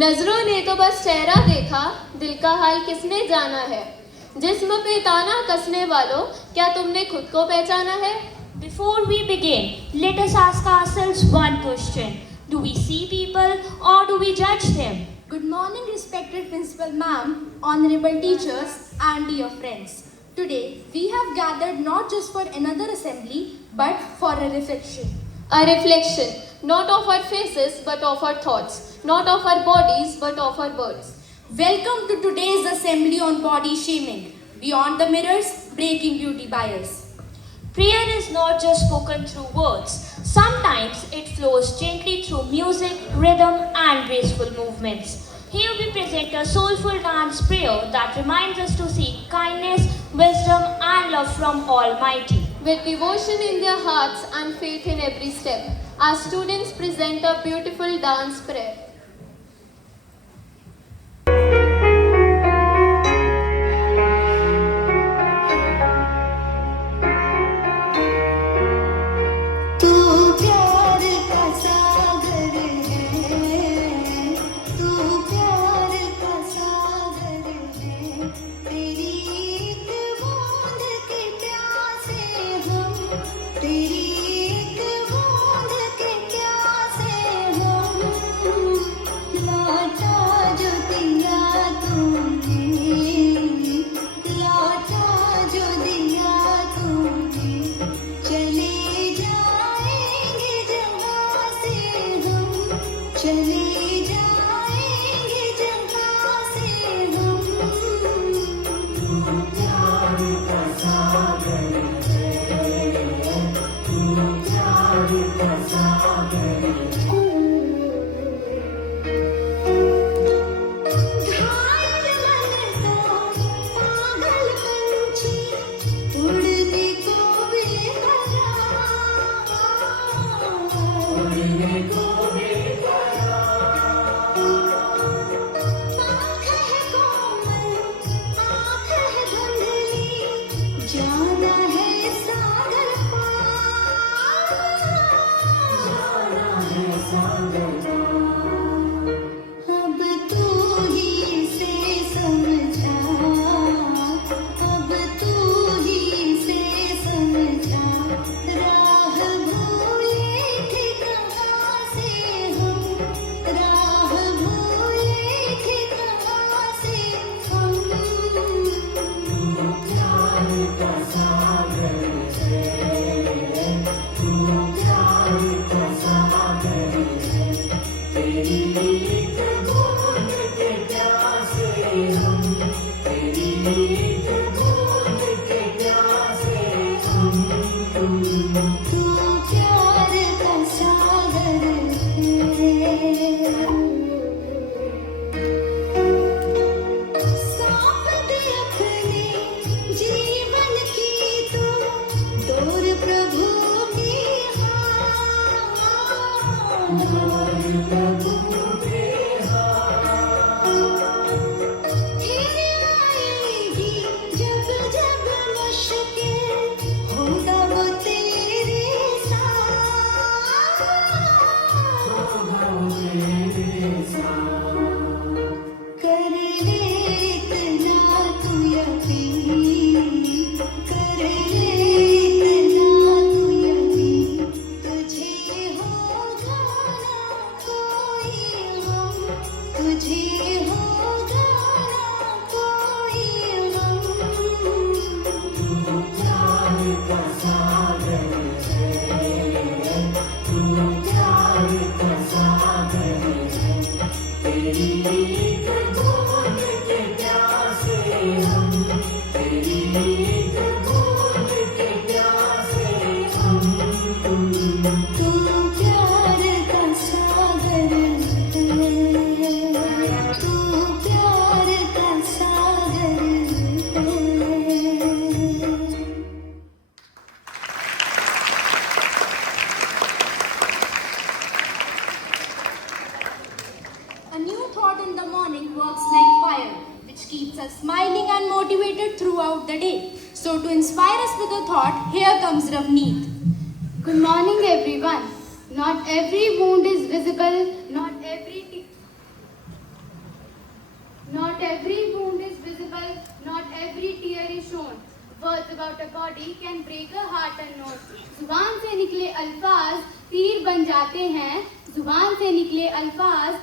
नजरों ने तो बस चेहरा देखा, दिल का हाल किसने जाना है। जिस्म पे ताना कसने वालों, क्या तुमने खुद को पहचाना है? Before we begin, let us ask ourselves one question. Do we see people or do we judge them? Good morning, respected Principal Ma'am, honorable teachers, and dear friends. Today, we have gathered not just for another assembly, but for a reflection. A reflection, not of our faces but of our thoughts, not of our bodies but of our words. Welcome to today's assembly on body shaming. Beyond the mirrors, breaking beauty bias. Prayer is not just spoken through words. Sometimes it flows gently through music, rhythm, and graceful movements. Here we present a soulful dance prayer that reminds us to seek kindness, wisdom, and love from Almighty. With devotion in their hearts and faith in every step, our students present a beautiful dance prayer. A new thought in the morning works like fire, which keeps us smiling and motivated throughout the day. So to inspire us with a thought, here comes Ravneet. Good morning everyone. Not every wound is visible, not every Not every wound is visible, not every tear is shown. Words about a body can break a heart unknown. जुबान से निकले अल्फाज तीर बन जाते हैं, जुबान से निकले अल्फाज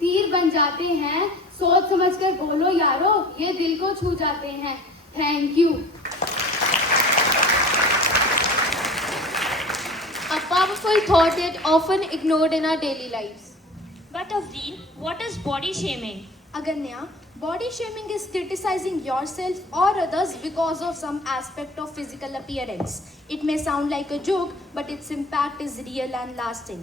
तीर बन जाते हैं. सोच समझकर बोलो यारो, ये दिल को छू जाते हैं. Thank you. A powerful thought yet often ignored in our daily lives. But Afreen, what is body shaming? Aganya, body shaming is criticizing yourself or others because of some aspect of physical appearance. It may sound like a joke, but its impact is real and lasting.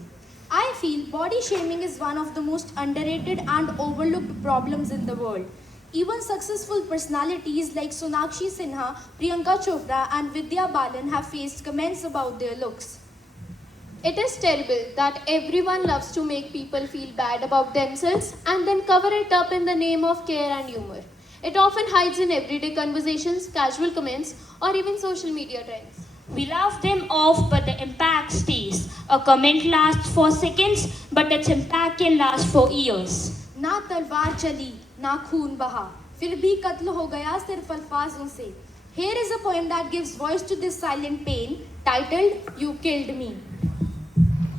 I feel body shaming is one of the most underrated and overlooked problems in the world. Even successful personalities like Sonakshi Sinha, Priyanka Chopra, and Vidya Balan have faced comments about their looks. It is terrible that everyone loves to make people feel bad about themselves and then cover it up in the name of care and humor. It often hides in everyday conversations, casual comments, or even social media trends. We laugh them off, but the impact stays. A comment lasts for seconds, but its impact can last for years. ना तलवार चली, ना खून बहा, फिर भी कत्ल हो गया सिर्फ अल्फाजों से. Here is a poem that gives voice to this silent pain, titled "You Killed Me."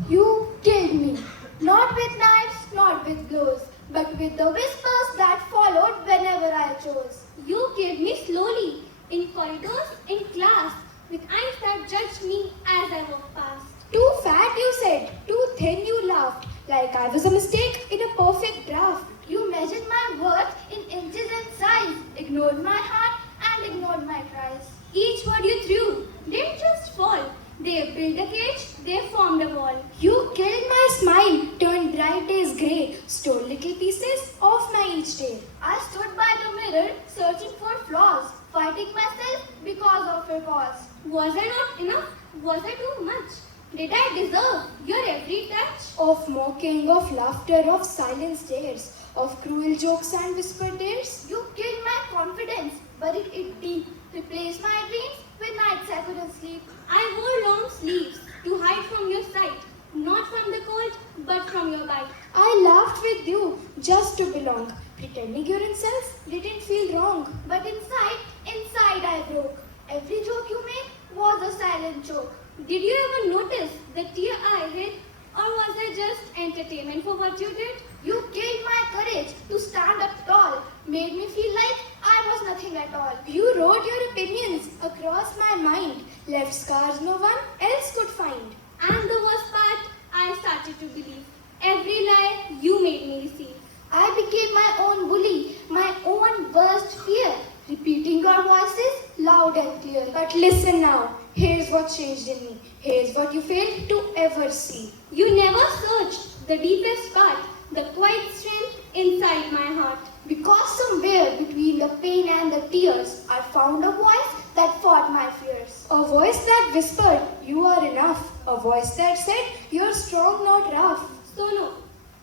You killed me, not with knives, not with blows, but with the whispers that followed whenever I chose. You killed me slowly, in corridors, in class, with eyes that judged me as I walked past. Too fat, you said, too thin, you laughed, like I was a mistake in a perfect draft. You measured my worth in inches and size, ignored my heart and ignored my cries. Each word you threw didn't just fall. They built a cage, they formed a wall. You killed my smile, turned bright days grey, stole little pieces of my each day. I stood by the mirror, searching for flaws, fighting myself because of your cause. Was I not enough? Was I too much? Did I deserve your every touch? Of mocking, of laughter, of silent stares, of cruel jokes and whispered tears. You killed my confidence, buried it deep, replaced my dreams with nights I couldn't sleep. I wore long sleeves to hide from your sight, not from the cold, but from your bite. I laughed with you just to belong, pretending your insults didn't feel wrong. But inside I broke. Every joke you made was a silent joke. Did you ever notice the tear I hid? Or was I just entertainment for what you did? You killed my courage to stand up tall, made me feel like I was nothing at all. You wrote your opinions across my mind, left scars no one else could find. And the worst part, I started to believe every lie you made me receive. I became my own bully, my own worst fear, repeating your voices loud and clear. But listen now, here's what changed in me. Here's what you failed to ever see. You never searched the deepest part, the quiet strength inside my heart. Because somewhere between the pain and the tears, I found a voice that fought my fears. A voice that whispered, you are enough. A voice that said, you're strong, not rough. So no,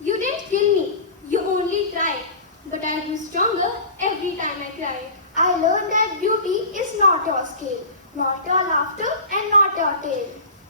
you didn't kill me. You only tried. But I grew stronger every time I cried. I learned that beauty is not your skill, not your laughter and not your tale.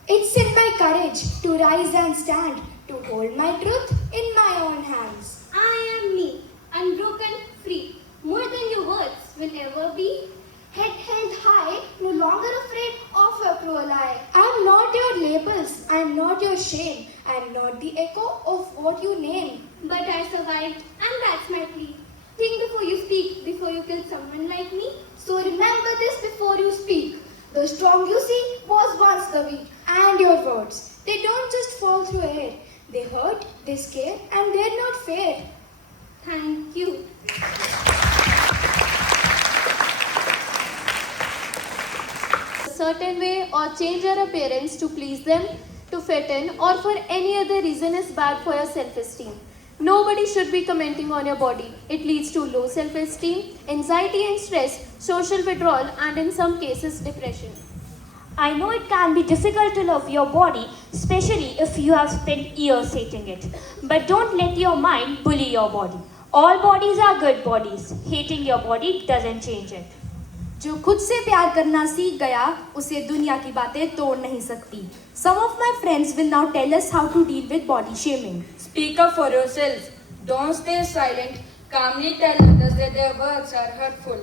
It's in my courage to rise and stand, to hold my truth in my own hands. I am me, unbroken, free, more than your words will ever be. Head held high, no longer afraid of your cruel eye. I'm not your labels, I'm not your shame, I'm not the echo of what you name. But I survived, and that's my plea. Think before you speak, before you kill someone like me. So remember this before you speak. The strong you see was once the weak. And your words, they don't just fall through air. They hurt, they scare, and they're not fair. Thank you. A certain way or change your appearance to please them, to fit in, or for any other reason is bad for your self-esteem. Nobody should be commenting on your body. It leads to low self-esteem, anxiety and stress, social withdrawal, and in some cases, depression. I know it can be difficult to love your body, especially if you have spent years hating it. But don't let your mind bully your body. All bodies are good bodies. Hating your body doesn't change it. जो खुद से प्यार करना सीख गया, उसे दुनिया की बातें तोड़ नहीं सकती. Some of my friends will now tell us how to deal with body shaming. Speak up for yourself. Don't stay silent. Calmly tell others that their words are hurtful.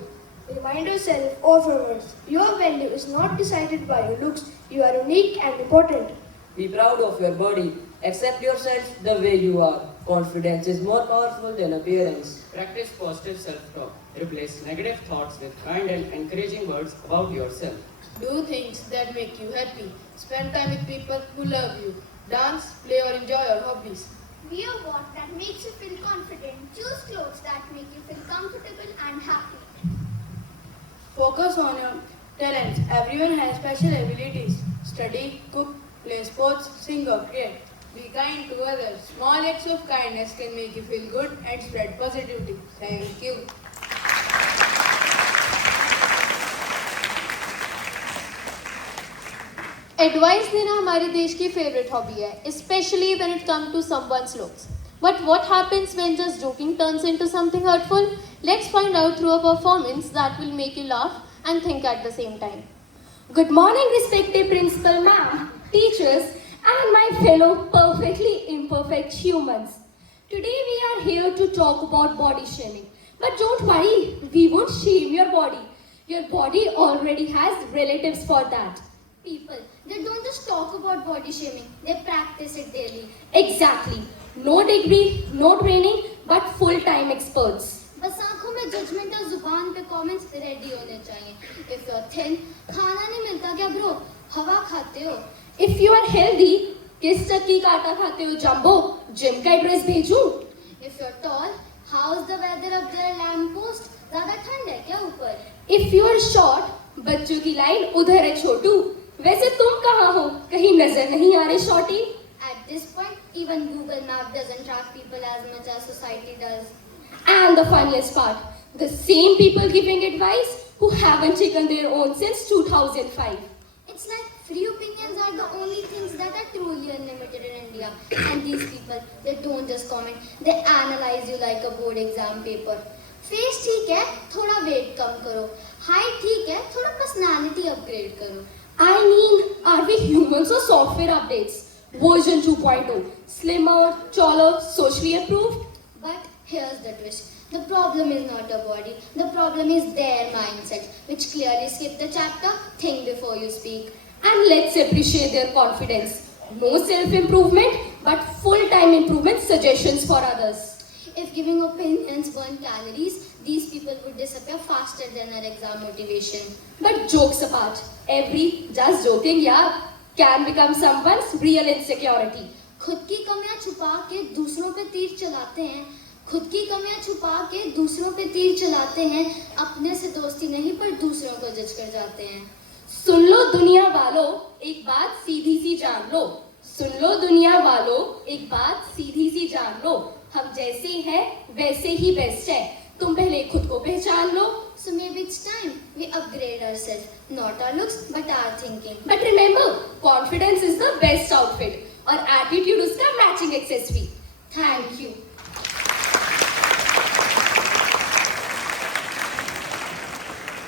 Remind yourself of your worth. Your value is not decided by your looks. You are unique and important. Be proud of your body. Accept yourself the way you are. Confidence is more powerful than appearance. Practice positive self-talk. Replace negative thoughts with kind and encouraging words about yourself. Do things that make you happy. Spend time with people who love you. Dance, play or enjoy your hobbies. Wear what that makes you feel confident. Choose clothes that make you feel comfortable and happy. Focus on your talents. Everyone has special abilities. Study, cook, play sports, sing or create. Be kind to others. Small acts of kindness can make you feel good and spread positivity. Thank you. Advice देना हमारे देश की favourite hobby है, specially when it comes to someone's looks. But what happens when just joking turns into something hurtful? Let's find out through a performance that will make you laugh and think at the same time. Good morning, respected principal ma'am, teachers, and my fellow perfectly imperfect humans. Today we are here to talk about body shaming. But don't worry, we won't shame your body. Your body already has relatives for that. People, they don't just talk about body shaming, they practice it daily. Exactly. No degree, no training, but full-time experts. बस आंखों में judgement और जुबान पे comments ready होने चाहिए. If you're thin, खाना नहीं मिलता क्या ब्रो? हवा खाते हो. If you are healthy, किस चक्की का आटा खाते हो जंबो? जिम का address भेजूं? If you're tall, how's the weather up there lamp post? ज़्यादा ठंड है क्या ऊपर? If you are short, बच्चों की लाइन उधर है छोटू. वैसे तुम कहाँ हो? कहीं नजर नहीं आ रहे shorty? At this point, even Google Map doesn't track people as much as society does. And the funniest part, the same people giving advice who haven't taken their own since 2005. It's like free opinions are the only things that are truly unlimited in India. And these people, they don't just comment, they analyze you like a board exam paper. Face ठीक है, थोड़ा weight कम करो. Height ठीक है, थोड़ा personality upgrade करो. I mean, are we humans or software updates? Version 2.0, slimmer, taller, socially approved. But here's the twist. The problem is not a body. The problem is their mindset, which clearly skip the chapter, think before you speak. And let's appreciate their confidence. No self-improvement, but full-time improvement suggestions for others. If giving opinions burn calories, these people would disappear faster than our exam motivation. But jokes apart, every just joking yeah can become someone's real insecurity. खुद की कमियां छुपा के दूसरों पे तीर चलाते हैं. खुद की कमियां छुपा के दूसरों पे तीर चलाते हैं. अपने से दोस्ती नहीं पर दूसरों को जज कर जाते हैं. सुन लो दुनिया वालों, एक बात सीधी सी जान लो. सुन लो दुनिया वालों, एक बात सीधी सी जान लो. हम जैसे हैं वैसे ही बेस्ट है. तुम पहले खुद को पहचान लो. So maybe it's time we upgrade ourselves, not our looks but our thinking. But remember, confidence is the best outfit और attitude उसका matching accessory. Thank you.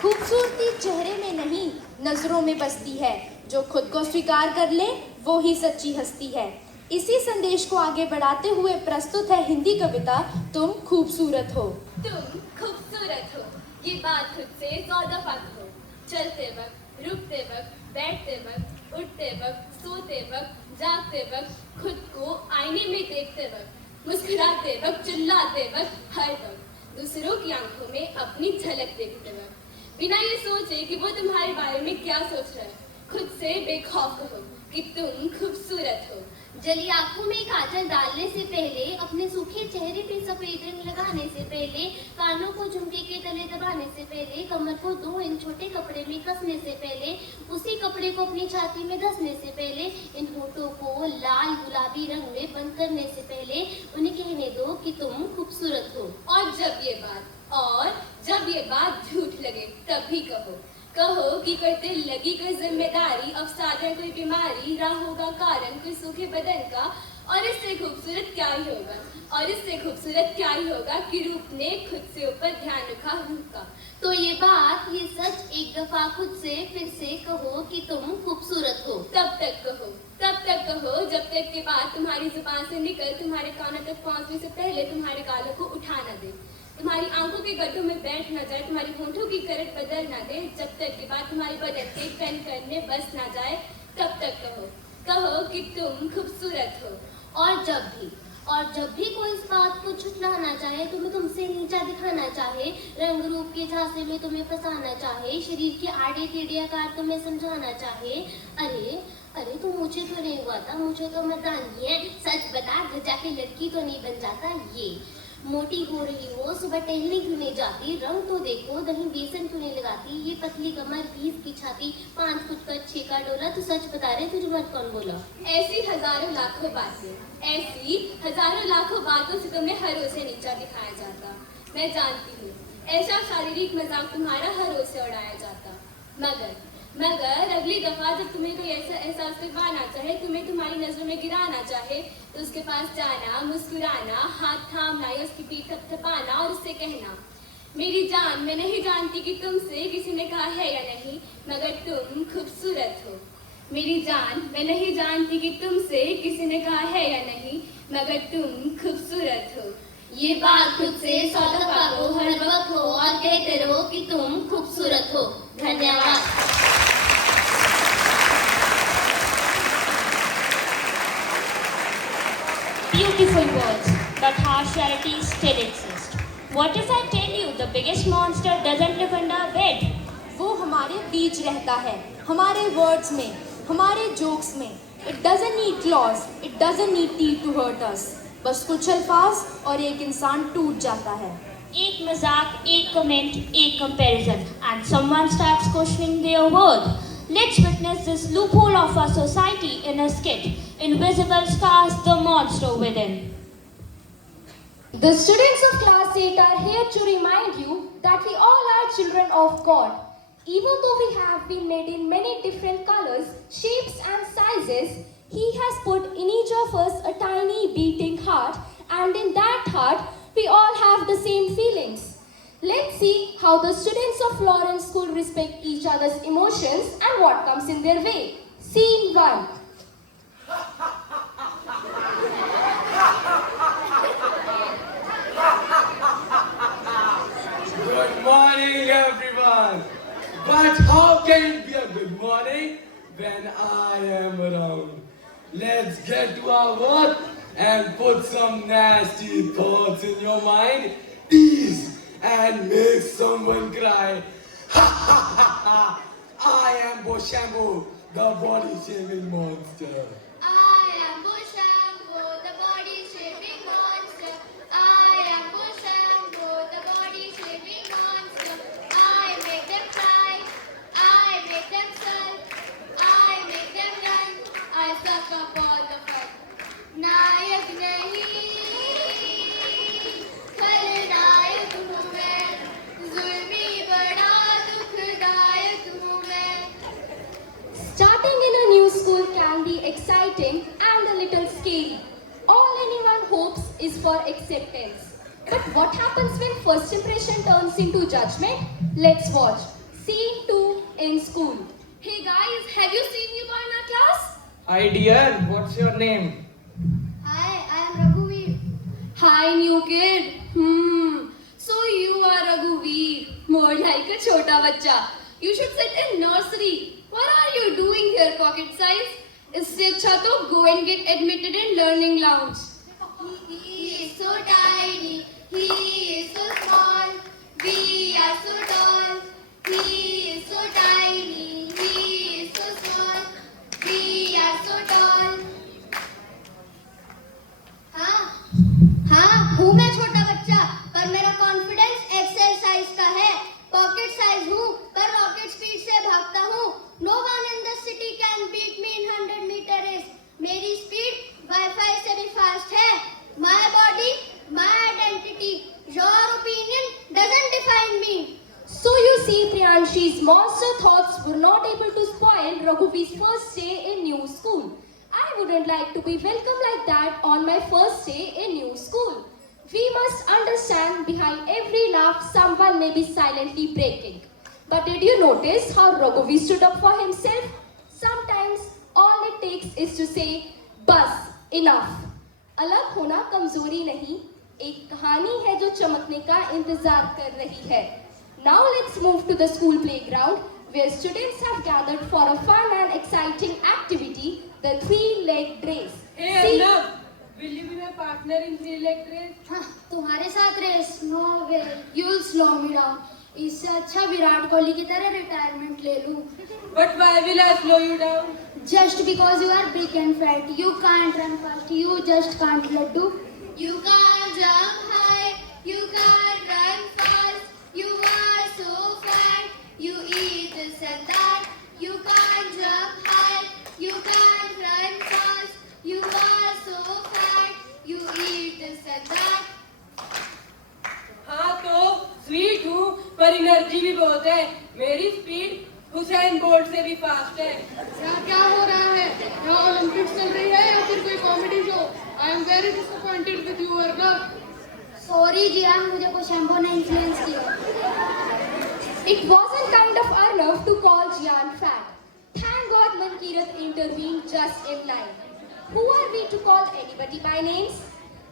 खूबसूरती चेहरे में नहीं, नजरों में बसती है. जो खुद को स्वीकार कर ले, वो ही सच्ची हस्ती है. इसी संदेश को आगे बढ़ाते हुए प्रस्तुत है हिंदी कविता तुम खूबसूरत हो. तुम खूबसूरत हो, ये बात खुद से 100 दफा कहो. चलते वक्त, रुकते वक्त, बैठते वक्त, उठते वक्त, सोते वक्त, जागते वक्त, खुद को आईने में देखते वक्त, मुस्कुराते वक्त, चिल्लाते वक्त, हर वक्त, दूसरों की आंखों में अपनी झलक देखते वक्त, बिना ये सोचे कि वो तुम्हारे बारे में क्या सोच रहा है, खुद से बेखौफ कहो कि तुम खूबसूरत हो. जली आंखों में काजल डालने से पहले, अपने सूखे चेहरे पे सफेद रंग लगाने से पहले, कानों को झुमके के तले दबाने से पहले, कमर को 2 इंच छोटे कपड़े में कसने से पहले, उसी कपड़े को अपनी छाती में धंसने से पहले, इन होठों को लाल गुलाबी रंग में बंद करने से पहले, उन्हें कहने दो कि तुम खूबसूरत हो. और जब ये बात झूठ लगे तब भी कहो कि कोई दिल लगी कोई जिम्मेदारी, अफसादा कोई बीमारी, रहा होगा कारण कोई सूखे बदन का, और इससे खूबसूरत क्या ही होगा कि रूप ने खुद से ऊपर ध्यान रखा रूह का. तो ये बात, ये सच एक दफा खुद से फिर से कहो कि तुम खूबसूरत हो. तब तक कहो जब तक के बाद तुम्हारी जुबान से निकल तुम्हारे कानों तक पहुंचने से पहले तुम्हारे गालों को उठा न दे. तुम्हारी आंखों के गड्ढों में बैठ ना जाए, तुम्हारी होंठों की करट बदल ना दे, जब तक के बाद तुम्हारे बदन के कण कण में बस ना जाए, तब तक कहो कि तुम खूबसूरत हो। और जब भी कोई इस बात को छुटलाना चाहे, तुम्हें तुमसे नीचा दिखाना चाहे, रंग रूप के झांसे में तुम्हें फंसाना चाहे, शरीर के आड़े टेढ़े आकार तुम्हें समझाना चाहे, अरे तू मुझे तो नहीं हुआ था, मुझे तो मर्दानगी है, सच बता घर जाके लड़की तो नहीं बन जाता। ये मोटी हो रही हो, सुबह टहलने क्यों नहीं जाती, रंग तो देखो, दही बेसन क्यों नहीं लगाती, ये पतली कमर, 20 की छाती, 5 फुट का 6 का डोला, तू सच बता रहे, तुझे मत कौन बोला? ऐसी हजारों लाखों बातों से तुम्हें हर रोज से नीचा दिखाया जाता। मैं जानती हूँ ऐसा शारीरिक मजाक तुम्हारा हर रोज से उड़ाया जाता, मगर अगली दफा जब तुम्हें कोई ऐसा एहसास करवाना चाहे, तुम्हें तुम्हारी नजरों में गिराना चाहे, तो उसके पास जाना, मुस्कुराना, हाथ थामना या उसकी पीठ थपथपाना और उससे कहना, मेरी जान, मैं नहीं जानती कि तुमसे किसी ने कहा है या नहीं, मगर तुम खूबसूरत हो। मेरी जान, मैं नहीं जानती कि तुमसे किसी ने कहा है या नहीं, मगर तुम खूबसूरत हो। ये बात खुद से 100 दफा को हर वक्त हो और कहते रहो कि तुम खूबसूरत हो। धन्यवाद। Beautiful words, but harsh realities still exist. What if I tell you the biggest monster doesn't live under a bed? वो हमारे बीच रहता है, हमारे वर्ड्स में, हमारे जोक्स में। It doesn't need claws, it doesn't need teeth to hurt us. बस कुछ अल्फाज और एक इंसान टूट जाता है। एक मजाक, एक कमेंट, एक comparison, and someone starts questioning their worth. Let's witness this loophole of our society in a skit. Invisible Scars, the monster within. The students of class 8 are here to remind you that we all are children of God. Even though we have been made in many different colors, shapes and sizes, He has put in each of us a tiny beating heart, and in that heart, we all have the same feelings. Let's see how the students of Lawrence School respect each other's emotions and what comes in their way. Scene 1. Good morning, everyone. But how can it be a good morning when I am around? Let's get to our work and put some nasty thoughts in your mind. Tease and make someone cry. Ha ha ha ha! I am Boshambo, the body shaming monster. I am Bushambo, the body shaping monster. I am Bushambo, the body shaping monster. I make them cry, I make them sulk, I make them run. I suck up all the fun. नायक नहीं, खलनायक हूँ मैं, जुल्मी बड़ा दुखदायक हूँ मैं। Starting in a new school can be exciting and a little scary. All anyone hopes is for acceptance. But what happens when first impression turns into judgment? Let's watch. Scene 2 in school. Hey guys, have you seen new boy in our class? Hi dear, what's your name? Hi, I am Raghuveer. Hi new kid. So you are Raghuveer, more like a chota bachcha. You should sit in nursery. What are you doing here, pocket size? इससे अच्छा तो go and get admitted in learning lounge. He is so tiny, he is so small, we are so tall. He is so tiny, he is so small, we are so tall. हाँ, हूँ मैं छोटा बच्चा, पर मेरा confidence XL size का है। Pocket size हूँ, पर रॉकेट स्पीड से भागता हूँ। No one in the city can beat me in 100-meter race. मेरी स्पीड वाईफाई से भी फास्ट है। My body, my identity. Your opinion doesn't define me. So you see, Priyanshi's monster thoughts were not able to spoil Raghuveer's first day in new school. I wouldn't like to be welcomed like that on my first day in new school. We must understand behind every laugh someone may be silently breaking. But did you notice how Raghuveer stood up for himself? Sometimes all it takes is to say, "Bas, enough." अलग होना कमजोरी नहीं, एक कहानी है जो चमकने का इंतजार कर रही है. Now let's move to the school playground where students have gathered for a fun and exciting activity, the three-leg race. Hey Arnav, will you be my partner in three-leg race? तुम्हारे साथ race? No way, you will slow me down. इससे अच्छा विराट कोहली की तरह retirement ले लूं. But why will I slow you down? Just because you are big and fat, you can't run fast. You just can't laddu. You can't jump high. You can't run fast. You are so fat. You eat this and that. You can't jump high. You can't run fast. You are so fat. You eat this and that. हाँ तो sweet हूँ पर energy भी बहुत है. मेरी speed Usain Bolt से भी फास्ट है. क्या हो रहा है? यहाँ ओलंपिक्स चल रही है या फिर कोई comedy show? I am very disappointed with you Arnav. Sorry Jiyan, मुझे कोई शैम्पू ने इन्फ्लुएंस किया. It wasn't kind of Arnav to call Jian fat. Thank God Mankirat intervened just in time. Who are we to call anybody by names?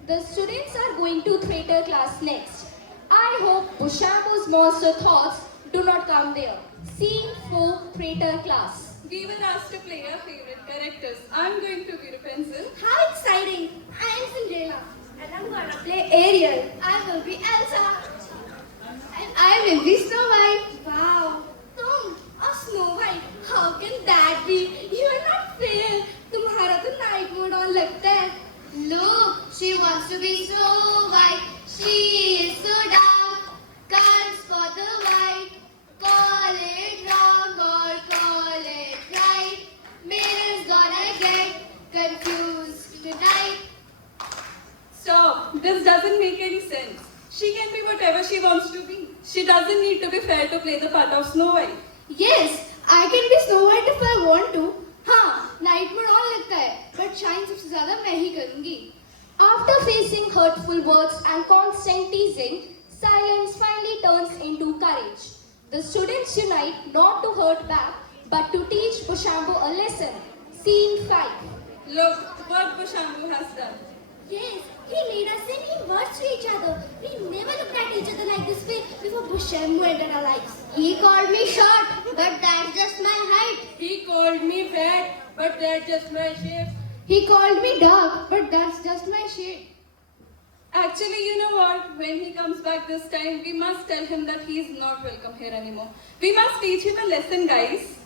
The students are going to theatre class next. I hope Bushambo's monster thoughts do not come there. Scene 4, theatre class. We were asked to play our favorite characters. I'm going to be Rapunzel. How exciting! I am Cinderella. And I'm gonna play Ariel. I will be Elsa. And I will be Snow White. Wow! Tom, a Snow White. How can that be? You are not fair. तुम्हारा तो night mode on लगता है. Look, she wants to be Snow White. She is so dark. Can't spot the white. Call it wrong or call it right. Mirror's gonna get confused tonight. Stop. This doesn't make any sense. She can be whatever she wants to be. She doesn't need to be fair to play the part of Snow White. Yes, I can be Snow White if I want to. हाँ, night mode on लगता है, but shine सबसे ज़्यादा मैं ही करूँगी. After facing hurtful words and constant teasing, silence finally turns into courage. The students unite not to hurt back, but to teach Bushambo a lesson. Scene 5. Look what Bushambo has done. Yes, he made us say mean words to each other. We never looked at each other like this way before Bushambo entered our lives. He called me short, but that's just my height. He called me fat, but that's just my shape. He called me dark, but that's just my shade. Actually, you know what? When he comes back this time, we must tell him that he is not welcome here anymore. We must teach him a lesson, guys.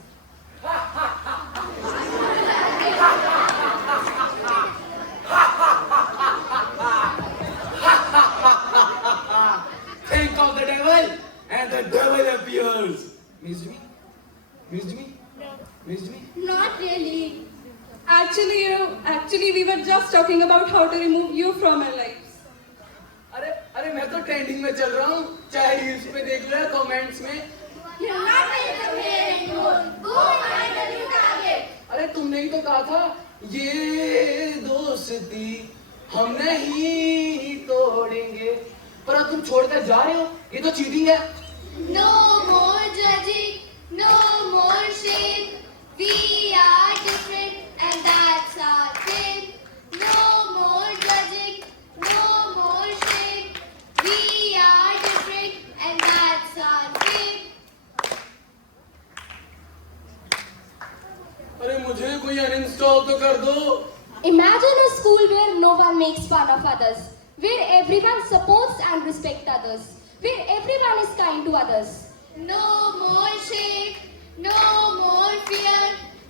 Think of the devil, and the devil appears. Missed me? Missed me? Missed me? Not really. Actually, we were just talking about how to remove you from our lives. अरे मैं तो trending में चल रहा हूँ. चाहे reels पे देख लो या कमेंट्स में. You're not welcome here anymore. Go find a new target. अरे तुमने ही तो कहा था ये दोस्ती हम नहीं तोड़ेंगे, पर अब तुम छोड़कर जा रहे हो. ये तो चीटिंग है. No more judging, no more shame. We are different and that's our thing. No more judging, no more shame. We are different and that's our thing. अरे मुझे कोई अनइंस्टॉल तो कर दो. Imagine a school where no one makes fun of others, where everyone supports and respects others, where everyone is kind to others. No more shame, no more fear.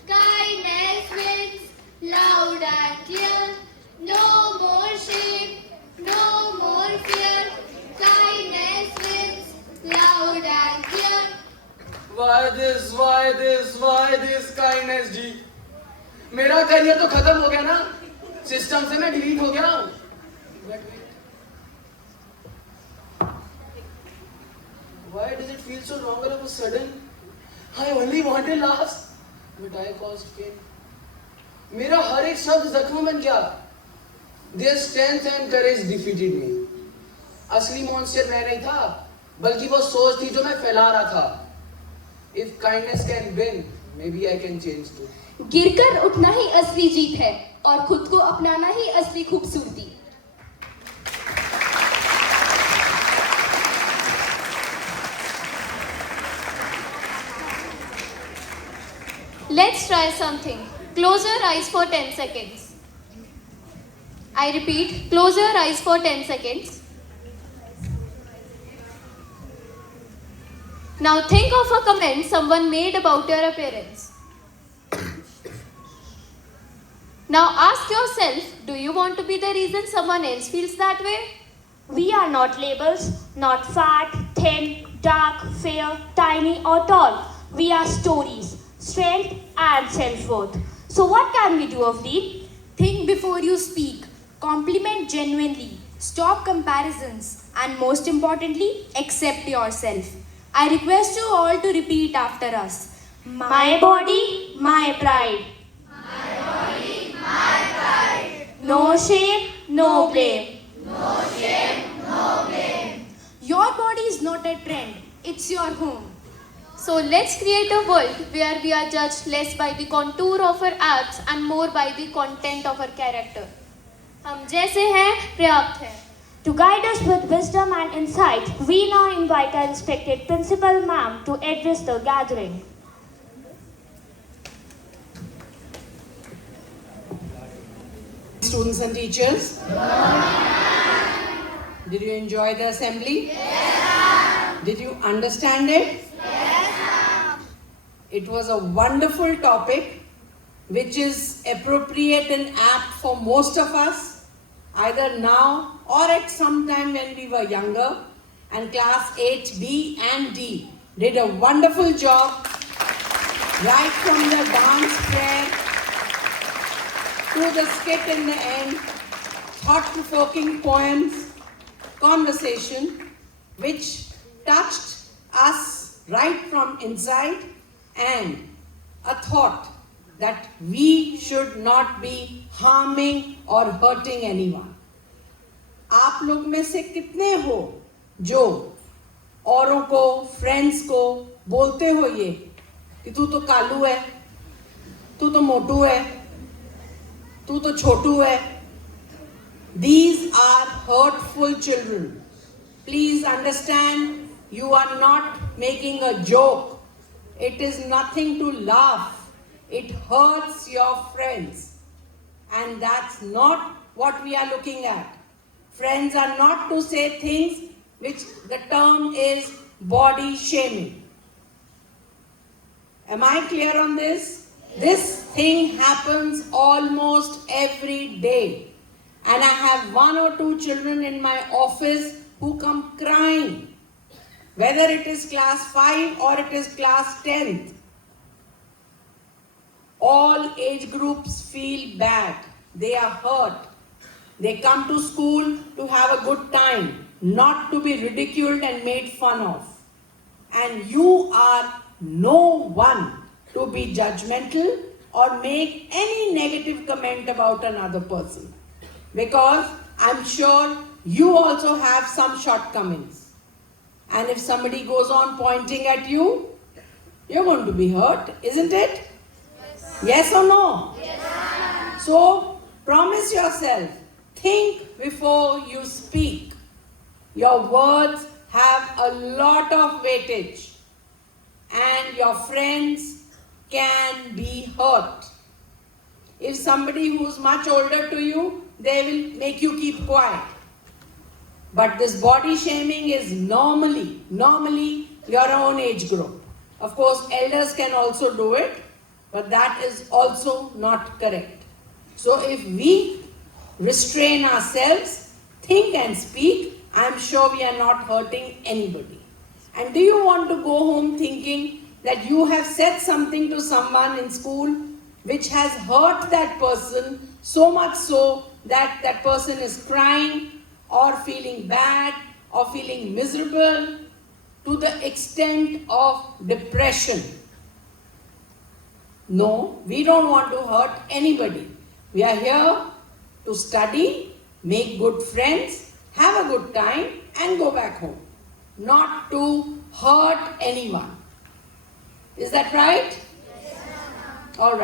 Kindness wins loud and clear. No more shame, no more fear. Kindness wins loud and clear. Why this kindness जी? मेरा career तो खत्म हो गया ना. System से मैं delete हो गया हूँ. Why does it feel so wrong all of a sudden? I only wanted laughs, but I caused pain. मेरा हर एक शब्द जख्म बन गया. Their strength and courage defeated me. असली मॉन्स्टर मैं नहीं था, बल्कि वो सोच थी जो मैं फैला रहा था. If kindness can win, maybe I can change too. गिरकर उठना ही असली जीत है और खुद को अपनाना ही असली खूबसूरती. Let's try something. Close your eyes for 10 seconds. I repeat, close your eyes for 10 seconds. Now think of a comment someone made about your appearance. Now ask yourself, do you want to be the reason someone else feels that way? We are not labels, not fat, thin, dark, fair, tiny or tall. We are stories, strength and self-worth. So what can we do, Avdeep? Think before you speak. Compliment genuinely. Stop comparisons. And most importantly, accept yourself. I request you all to repeat after us. My body, my pride. No shame, no blame. Your body is not a trend. It's your home. So let's create a world where we are judged less by the contour of our abs and more by the content of our character. हम जैसे हैं पर्याप्त हैं. To guide us with wisdom and insight, we now invite our respected principal ma'am to address the gathering. Students and teachers. Did you enjoy the assembly? Yes. Did you understand it? Yes. It was a wonderful topic which is appropriate and apt for most of us, either now or at some time when we were younger. And class 8B and D did a wonderful job, right from the dance prayer to the skit in the end, thought-provoking poems, conversation, which touched us right from inside, and a thought that we should not be harming or hurting anyone. आप लोग में से कितने हो जो औरों को, friends को बोलते हो ये कि तू तो कालू है, तू तो मोटू है, तू तो छोटू है? These are hurtful children. Please understand, you are not making a joke. It is nothing to laugh. It hurts your friends. And that's not what we are looking at. Friends are not to say things which the term is body shaming. Am I clear on this? This thing happens almost every day. And I have 1 or 2 children in my office who come crying, whether it is class 5 or it is class 10th. All age groups feel bad. They are hurt. They come to school to have a good time, not to be ridiculed and made fun of. And you are no one to be judgmental or make any negative comment about another person. Because I'm sure you also have some shortcomings. And if somebody goes on pointing at you, you're going to be hurt, isn't it? Yes or no? Yes. So promise yourself, think before you speak. Your words have a lot of weightage, and your friends can be hurt. If somebody who's much older to you, they will make you keep quiet. But this body shaming is normally your own age group. Of course, elders can also do it, but that is also not correct. So if we restrain ourselves, think and speak, I am sure we are not hurting anybody. And do you want to go home thinking that you have said something to someone in school which has hurt that person so much so that that person is crying or feeling bad or feeling miserable to the extent of depression? No, we don't want to hurt anybody. We are here to study, make good friends, have a good time and go back home. Not to hurt anyone. Is that right? Yes. All right.